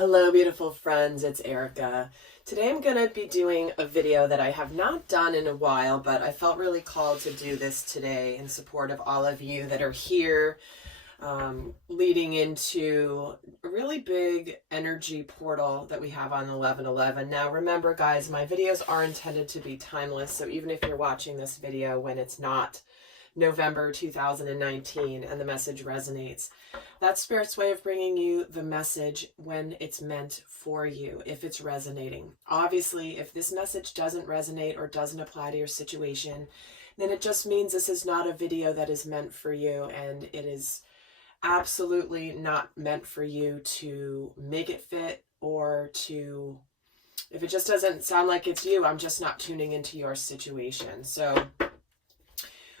Hello, beautiful friends. It's Erika. Today I'm going to be doing a video that I have not done in a while, but I felt really called to do this today in support of all of you that are here, leading into a really big energy portal that we have on 11/11. Now, remember, guys, my videos are intended to be timeless, so even if you're watching this video when it's not November 2019 and the message resonates, that's Spirit's way of bringing you the message when it's meant for you, if it's resonating. Obviously, if this message doesn't resonate or doesn't apply to your situation, then it just means this is not a video that is meant for you, and it is absolutely not meant for you to make it fit, or to, if it just doesn't sound like it's you, I'm just not tuning into your situation. So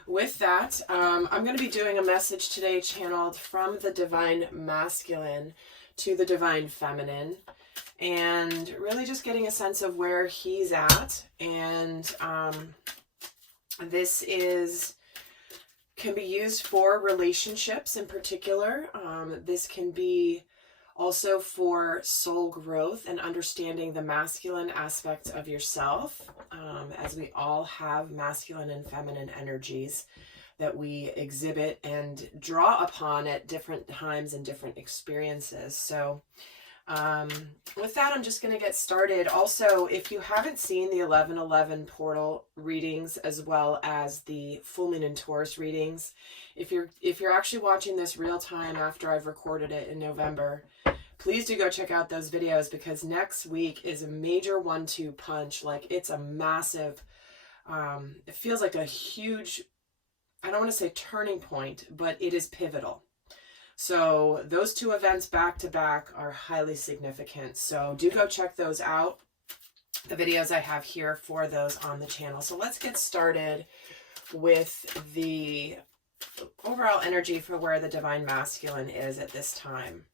with that, I'm going to be doing a message today channeled from the divine masculine to the divine feminine, and really just getting a sense of where he's at. And this can be used for relationships in particular. This can be also for soul growth and understanding the masculine aspects of yourself, as we all have masculine and feminine energies that we exhibit and draw upon at different times and different experiences. So with that, I'm just going to get started. Also, if you haven't seen the 11/11 portal readings as well as the full moon and Taurus readings, if you're actually watching this real time after I've recorded it in November, please do go check out those videos, because next week is a major 1-2 punch. Like, it's a massive, it feels like a huge, I don't want to say turning point, but it is pivotal. So those two events back to back are highly significant. So do go check those out. The videos I have here for those on the channel. So let's get started with the overall energy for where the divine masculine is at this time.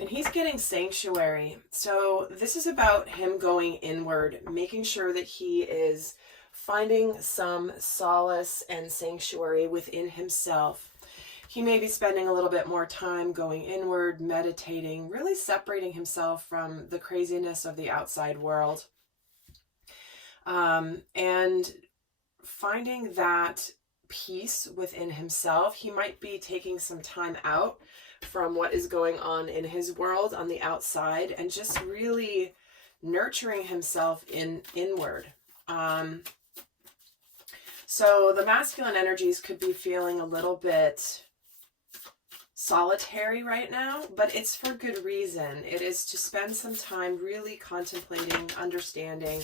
And he's getting sanctuary. So this is about him going inward, making sure that he is finding some solace and sanctuary within himself. He may be spending a little bit more time going inward, meditating, really separating himself from the craziness of the outside world. And finding that peace within himself. He might be taking some time out from what is going on in his world on the outside and just really nurturing himself inward. So the masculine energies could be feeling a little bit solitary right now, but it's for good reason. It is to spend some time really contemplating, understanding,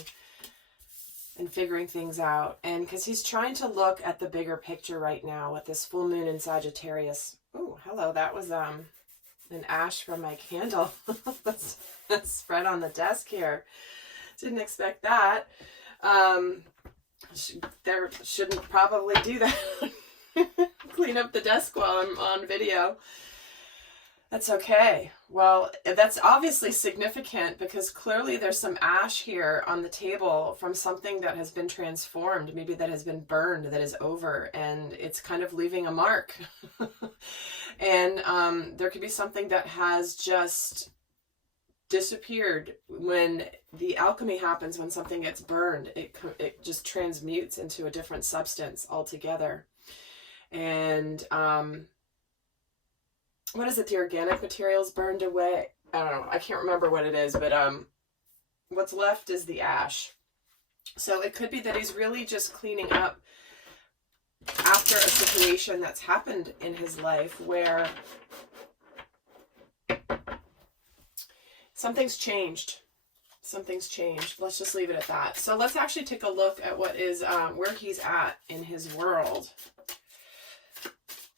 and figuring things out. And because he's trying to look at the bigger picture right now with this full moon in Sagittarius. Oh, hello, that was an ash from my candle that's spread on the desk here. Didn't expect that. There shouldn't probably do that. Clean up the desk while I'm on video. That's okay. Well, that's obviously significant, because clearly there's some ash here on the table from something that has been transformed, maybe that has been burned, that is over, and it's kind of leaving a mark. And there could be something that has just disappeared. When the alchemy happens, when something gets burned, it just transmutes into a different substance altogether. And what is it? The organic materials burned away. I don't know. I can't remember what it is, but what's left is the ash. So it could be that he's really just cleaning up after a situation that's happened in his life where something's changed. Something's changed. Let's just leave it at that. So let's actually take a look at what is where he's at in his world.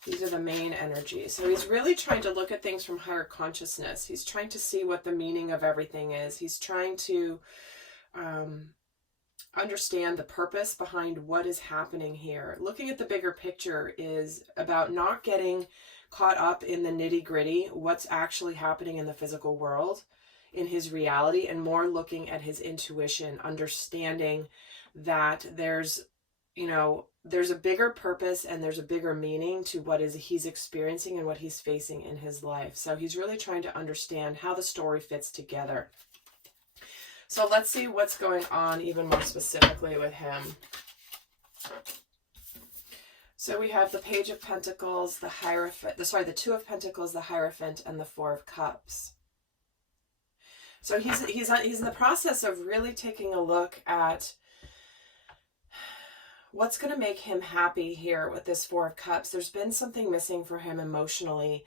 These are the main energies. So he's really trying to look at things from higher consciousness. He's trying to see what the meaning of everything is. He's trying to understand the purpose behind what is happening here. Looking at the bigger picture is about not getting caught up in the nitty-gritty, what's actually happening in the physical world, in his reality, and more looking at his intuition, understanding that there's you know, there's a bigger purpose and there's a bigger meaning to what is he's experiencing and what he's facing in his life. So he's really trying to understand how the story fits together. So let's see what's going on even more specifically with him. So we have the Page of Pentacles, the Hierophant, the Two of Pentacles, the Hierophant, and the Four of Cups. So he's in the process of really taking a look at what's going to make him happy here with this Four of Cups. There's been something missing for him emotionally,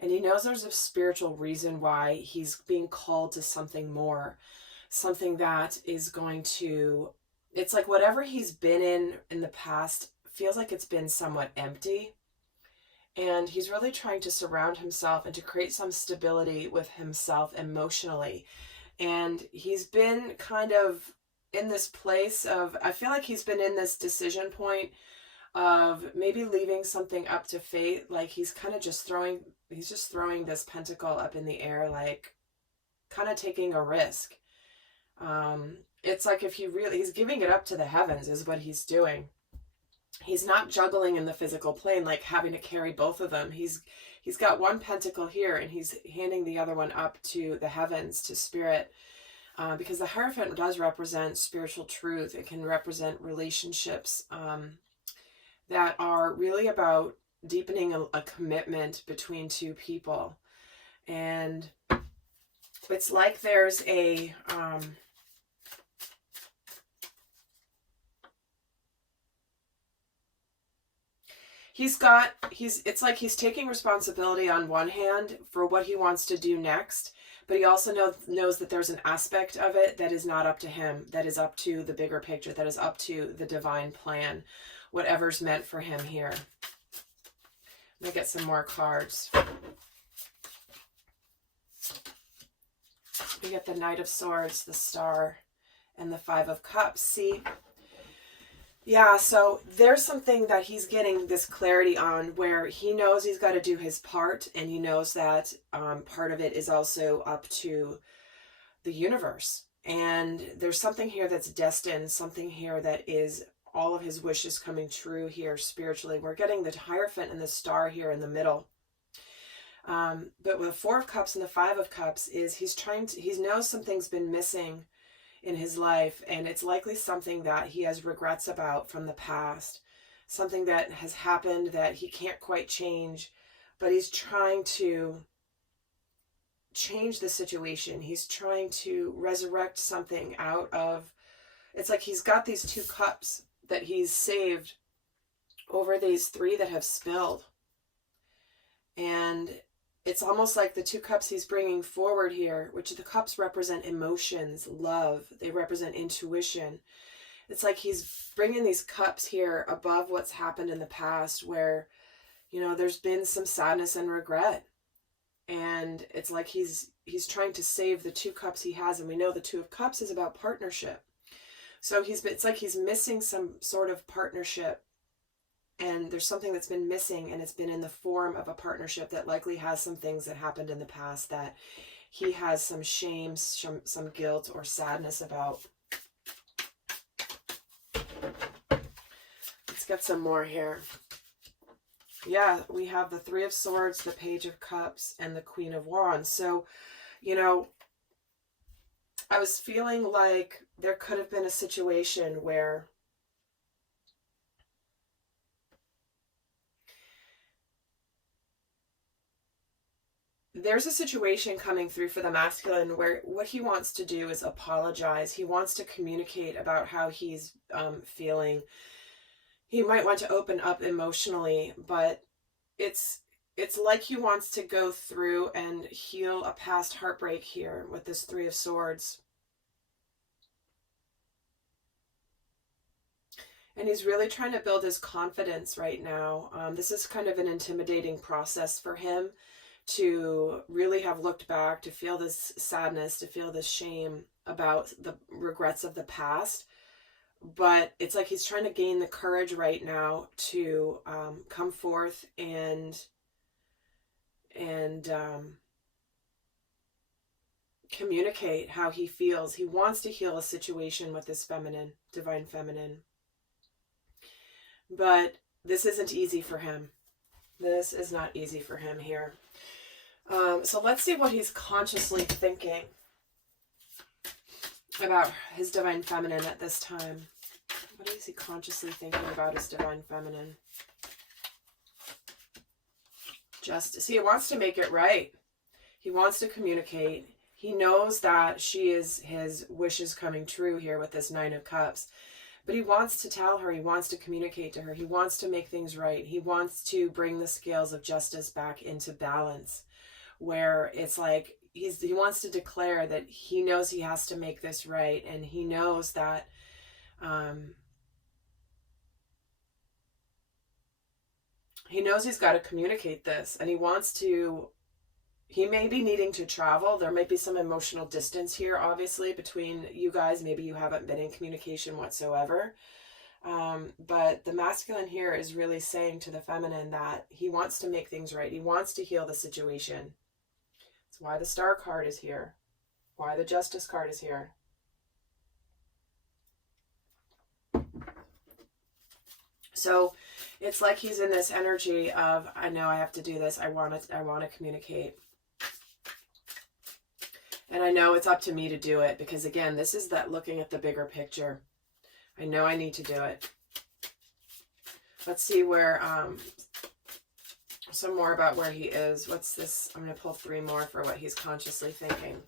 and he knows there's a spiritual reason why he's being called to something more, something that is going to, it's like whatever he's been in the past feels like it's been somewhat empty, and he's really trying to surround himself and to create some stability with himself emotionally. And he's been kind of in this place of, I feel like he's been in this decision point of maybe leaving something up to fate. Like he's kind of just throwing this pentacle up in the air, like kind of taking a risk. It's like if he's giving it up to the heavens is what he's doing. He's not juggling in the physical plane, like having to carry both of them. He's got one pentacle here and he's handing the other one up to the heavens, to spirit. Because the Hierophant does represent spiritual truth. It can represent relationships that are really about deepening a commitment between two people. And it's like there's a... it's like he's taking responsibility on one hand for what he wants to do next, but he also knows that there's an aspect of it that is not up to him, that is up to the bigger picture, that is up to the divine plan, whatever's meant for him here. Let me get some more cards. We get the Knight of Swords, the Star, and the Five of Cups. See? Yeah, so there's something that he's getting this clarity on where he knows he's got to do his part, and he knows that part of it is also up to the universe. And there's something here that's destined, something here that is all of his wishes coming true here spiritually. We're getting the Hierophant and the Star here in the middle. But with the Four of Cups and the Five of Cups is he knows something's been missing in his life, and it's likely something that he has regrets about from the past, something that has happened that he can't quite change, but he's trying to change the situation. He's trying to resurrect something out of, it's like he's got these two cups that he's saved over these three that have spilled, and it's almost like the two cups he's bringing forward here, which the cups represent emotions, love. They represent intuition. It's like he's bringing these cups here above what's happened in the past where, you know, there's been some sadness and regret. And it's like he's trying to save the two cups he has. And we know the Two of Cups is about partnership. So it's like he's missing some sort of partnership. And there's something that's been missing, and it's been in the form of a partnership that likely has some things that happened in the past that he has some shame, some guilt or sadness about. Let's get some more here. Yeah, we have the Three of Swords, the Page of Cups, and the Queen of Wands. So, you know, I was feeling like there could have been a situation where there's a situation coming through for the masculine where what he wants to do is apologize. He wants to communicate about how he's feeling. He might want to open up emotionally, but it's like he wants to go through and heal a past heartbreak here with this Three of Swords. And he's really trying to build his confidence right now. This is kind of an intimidating process for him, to really have looked back, to feel this sadness, to feel this shame about the regrets of the past. But it's like he's trying to gain the courage right now to come forth and communicate how he feels. He wants to heal a situation with this feminine, divine feminine. But this isn't easy for him. This is not easy for him here. So let's see what he's consciously thinking about his divine feminine at this time. What is he consciously thinking about his divine feminine? Justice. He wants to make it right. He wants to communicate. He knows that his wish is coming true here with this Nine of Cups. But he wants to tell her, he wants to communicate to her, he wants to make things right. He wants to bring the scales of justice back into balance, where it's like he wants to declare that he knows he has to make this right, and he knows that he's got to communicate this, and he may be needing to travel. There might be some emotional distance here, obviously, between you guys. Maybe you haven't been in communication whatsoever. But the masculine here is really saying to the feminine that he wants to make things right. He wants to heal the situation. That's why the Star card is here. Why the Justice card is here. So it's like he's in this energy of, I know I have to do this. I want to communicate. And I know it's up to me to do it, because again, this is that looking at the bigger picture. I know I need to do it. Let's see where, some more about where he is. What's this? I'm going to pull 3 more for what he's consciously thinking.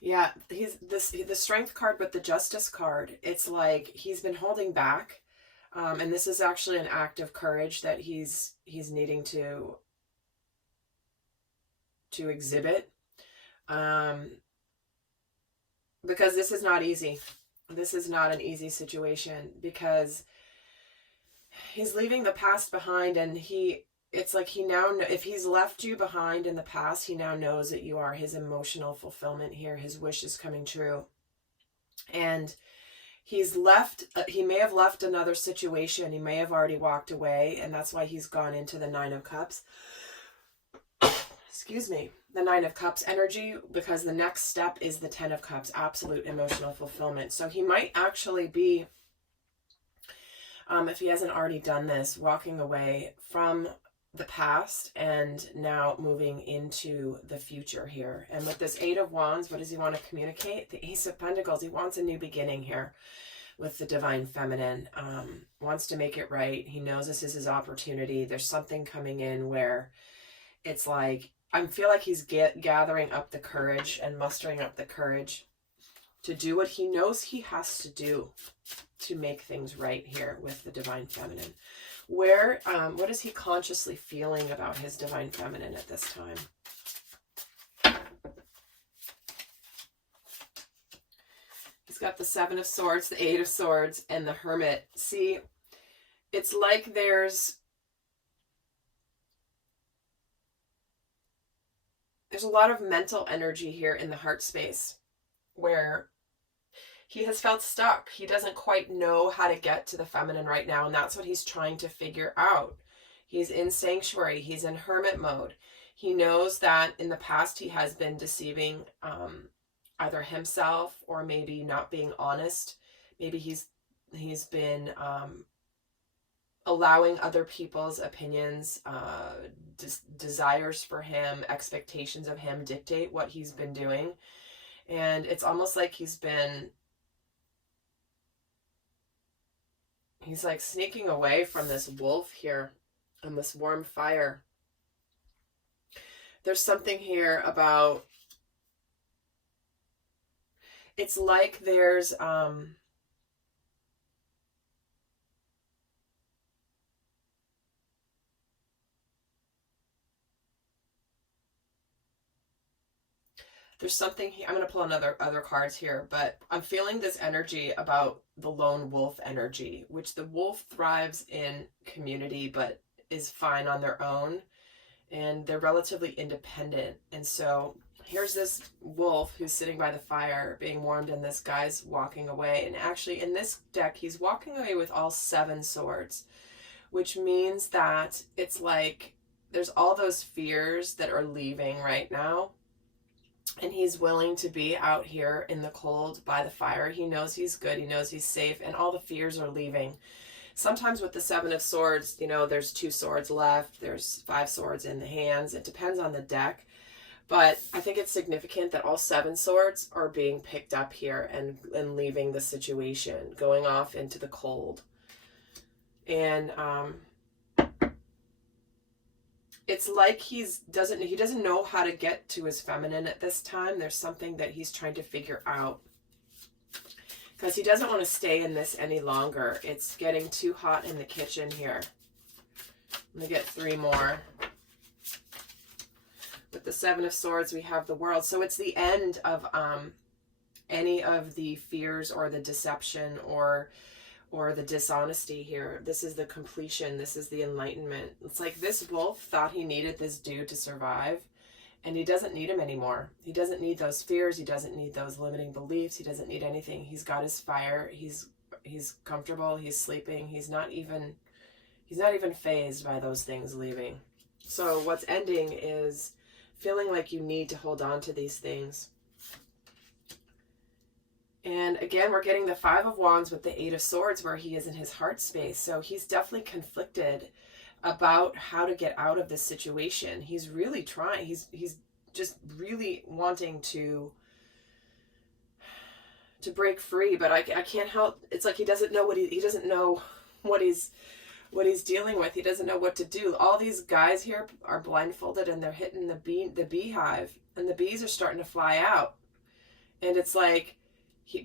Yeah, the Strength card with the Justice card. It's like he's been holding back. And this is actually an act of courage that he's needing to exhibit, because this is not easy. This is not an easy situation, because he's leaving the past behind, and it's like he now, if he's left you behind in the past, he now knows that you are his emotional fulfillment here. His wish is coming true. And he's left, he may have left another situation. He may have already walked away, and that's why he's gone into the Nine of Cups. Excuse me, the Nine of Cups energy, because the next step is the 10 of Cups, absolute emotional fulfillment. So he might actually be, if he hasn't already done this, walking away from the past and now moving into the future here. And with this 8 of Wands, what does he want to communicate? The Ace of Pentacles. He wants a new beginning here with the divine feminine. Wants to make it right. He knows this is his opportunity. There's something coming in where it's like, I feel like he's gathering up the courage and mustering up the courage to do what he knows he has to do to make things right here with the divine feminine. What is he consciously feeling about his divine feminine at this time? He's got the 7 of Swords, the 8 of Swords, and the Hermit. See, it's like there's a lot of mental energy here in the heart space where he has felt stuck. He doesn't quite know how to get to the feminine right now, and that's what he's trying to figure out. He's in sanctuary. He's in hermit mode. He knows that in the past he has been deceiving either himself or maybe not being honest. Maybe he's been allowing other people's opinions, desires for him, expectations of him dictate what he's been doing. And it's almost like he's like sneaking away from this wolf here and this warm fire. There's something here about, it's like there's something here. I'm going to pull other cards here, but I'm feeling this energy about the lone wolf energy, which the wolf thrives in community, but is fine on their own, and they're relatively independent. And so here's this wolf who's sitting by the fire being warmed, and this guy's walking away. And actually in this deck, he's walking away with all 7 swords, which means that it's like there's all those fears that are leaving right now. And he's willing to be out here in the cold by the fire. He knows he's good. He knows he's safe. And all the fears are leaving. Sometimes with the Seven of Swords, you know, there's 2 swords left. There's 5 swords in the hands. It depends on the deck. But I think it's significant that all 7 swords are being picked up here and leaving the situation, going off into the cold. And it's like he doesn't know how to get to his feminine at this time. There's something that he's trying to figure out, because he doesn't want to stay in this any longer. It's getting too hot in the kitchen here. I'm going to get 3 more. With the 7 of Swords, we have the World. So it's the end of any of the fears or the deception or the dishonesty here. This is the completion. This is the enlightenment. It's like this wolf thought he needed this dude to survive, and he doesn't need him anymore. He doesn't need those fears. He doesn't need those limiting beliefs. He doesn't need anything. He's got his fire. He's comfortable. He's sleeping. He's not even fazed by those things leaving. So what's ending is feeling like you need to hold on to these things. And again, we're getting the 5 of Wands with the 8 of Swords, where he is in his heart space. So he's definitely conflicted about how to get out of this situation. He's really trying. He's just really wanting to break free, but I can't help. It's like he doesn't know he doesn't know what he's dealing with. He doesn't know what to do. All these guys here are blindfolded, and they're hitting the beehive, and the bees are starting to fly out. And it's like,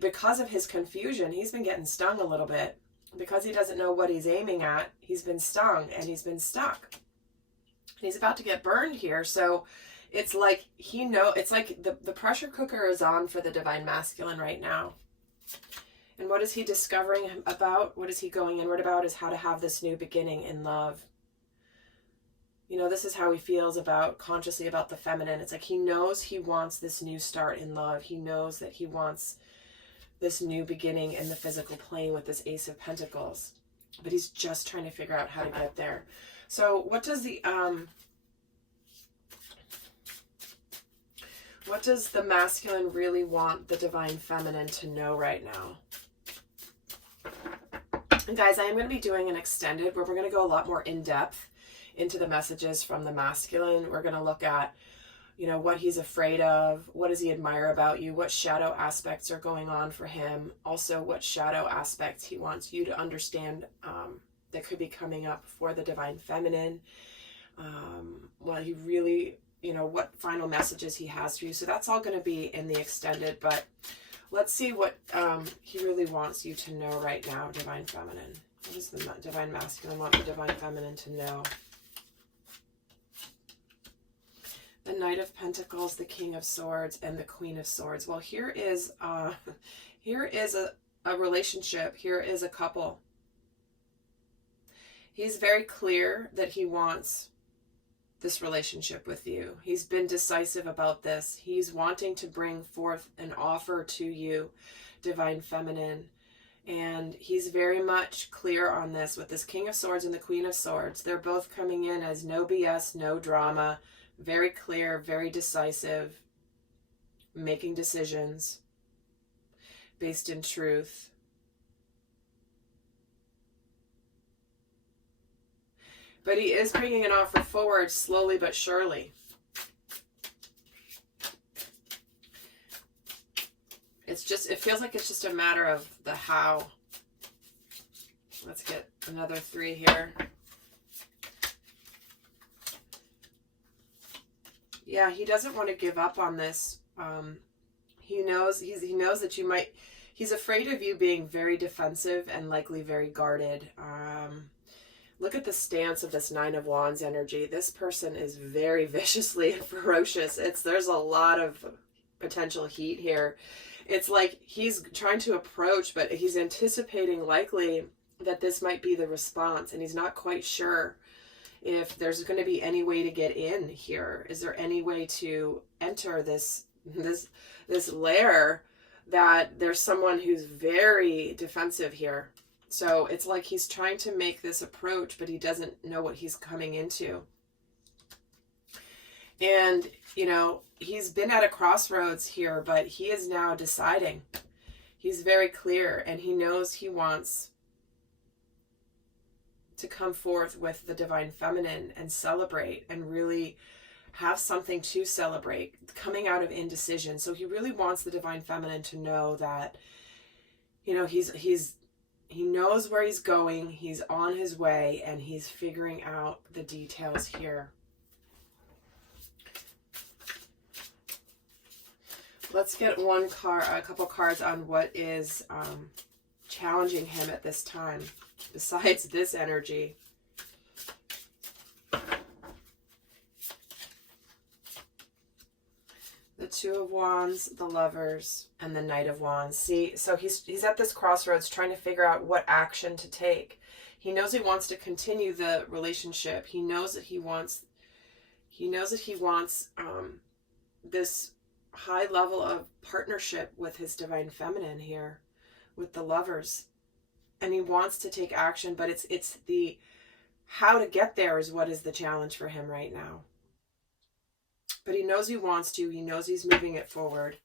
because of his confusion, he's been getting stung a little bit. Because he doesn't know what he's aiming at, he's been stung and he's been stuck. And he's about to get burned here. So it's like it's like the pressure cooker is on for the Divine Masculine right now. And what is he discovering about? What is he going inward about? Is how to have this new beginning in love. You know, this is how he feels consciously about the feminine. It's like he knows he wants this new start in love. He knows that he wants this new beginning in the physical plane with this Ace of Pentacles. But he's just trying to figure out how to get there. So what does the masculine really want the Divine Feminine to know right now? And guys, I am going to be doing an extended where we're going to go a lot more in depth into the messages from the masculine. We're going to look at, you know, what he's afraid of, what does he admire about you, what shadow aspects are going on for him, also what shadow aspects he wants you to understand that could be coming up for the Divine Feminine, what he really, you know, what final messages he has for you. So that's all going to be in the extended, but let's see what he really wants you to know right now, Divine Feminine. What does the Divine Masculine want the Divine Feminine to know? The Knight of Pentacles, the King of Swords, and the Queen of Swords. Well, here is a relationship. Here is a couple. He's very clear that he wants this relationship with you. He's been decisive about this. He's wanting to bring forth an offer to you, Divine Feminine. And he's very much clear on this with this King of Swords and the Queen of Swords. They're both coming in as no BS, no drama. Very clear, very decisive, making decisions based in truth. But he is bringing an offer forward slowly but surely. It feels like it's just a matter of the how. Let's get another 3 here. Yeah, he doesn't want to give up on this. He knows that you might. He's afraid of you being very defensive and likely very guarded. Look at the stance of this 9 of Wands energy. This person is very viciously ferocious. There's a lot of potential heat here. It's like he's trying to approach, but he's anticipating likely that this might be the response, and he's not quite sure if there's going to be any way to get in here. Is there any way to enter this lair that there's someone who's very defensive here? So it's like he's trying to make this approach, but he doesn't know what he's coming into. And, you know, he's been at a crossroads here, but he is now deciding. He's very clear, and he knows he wants to come forth with the divine feminine and celebrate and really have something to celebrate coming out of indecision. So he really wants the divine feminine to know that, you know, he knows where he's going, he's on his way, and he's figuring out the details here. Let's get a couple cards on what is challenging him at this time, besides this energy. The Two of Wands, the Lovers, and the Knight of Wands. See, so he's at this crossroads trying to figure out what action to take. He knows he wants to continue the relationship. He knows that he wants this high level of partnership with his divine feminine here, with the Lovers. And he wants to take action, but it's the how to get there is what is the challenge for him right now. But he knows he wants to. He knows he's moving it forward.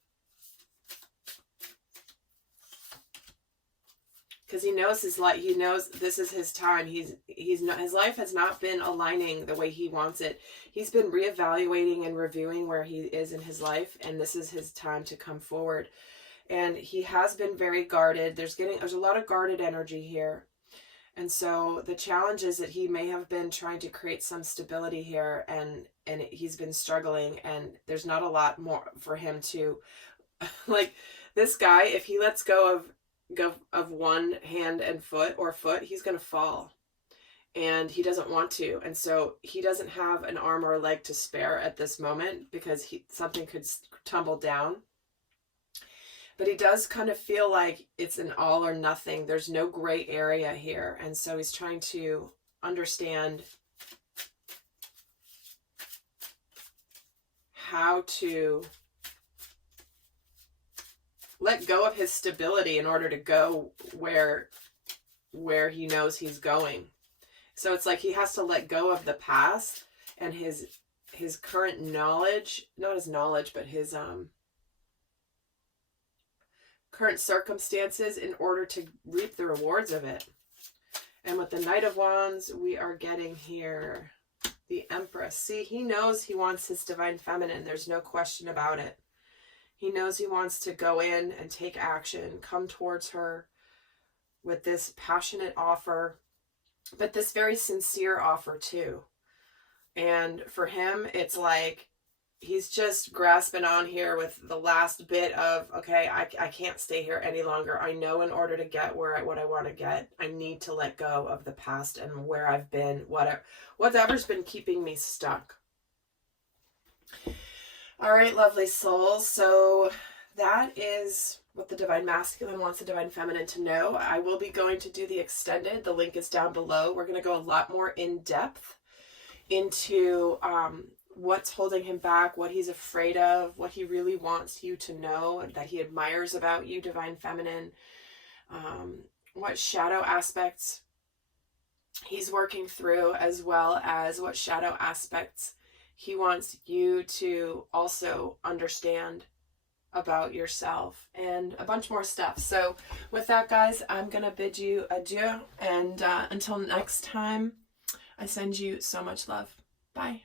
Because he knows his life. He knows this is his time. His life has not been aligning the way he wants it. He's been reevaluating and reviewing where he is in his life, and this is his time to come forward. And he has been very guarded. There's a lot of guarded energy here. And so the challenge is that he may have been trying to create some stability here, and he's been struggling, and there's not a lot more for him to, like, this guy, if he lets go of one hand and foot, he's going to fall, and he doesn't want to. And so he doesn't have an arm or a leg to spare at this moment, because something could tumble down. But he does kind of feel like it's an all or nothing. There's no gray area here. And so he's trying to understand how to let go of his stability in order to go where he knows he's going. So it's like he has to let go of the past and his current knowledge, not his knowledge, but his current circumstances in order to reap the rewards of it. And with the Knight of Wands, we are getting here the Empress. See, he knows he wants his divine feminine. There's no question about it. He knows he wants to go in and take action, come towards her with this passionate offer, but this very sincere offer too. And for him, it's like he's just grasping on here with the last bit of, okay, I can't stay here any longer. I know in order to get what I want to get, I need to let go of the past and where I've been, whatever's been keeping me stuck. All right, lovely souls. So that is what the Divine Masculine wants the Divine Feminine to know. I will be going to do the extended. The link is down below. We're going to go a lot more in depth into what's holding him back, what he's afraid of, what he really wants you to know, that he admires about you, Divine Feminine, what shadow aspects he's working through, as well as what shadow aspects he wants you to also understand about yourself, and a bunch more stuff. So with that, guys, I'm going to bid you adieu, and until next time, I send you so much love. Bye.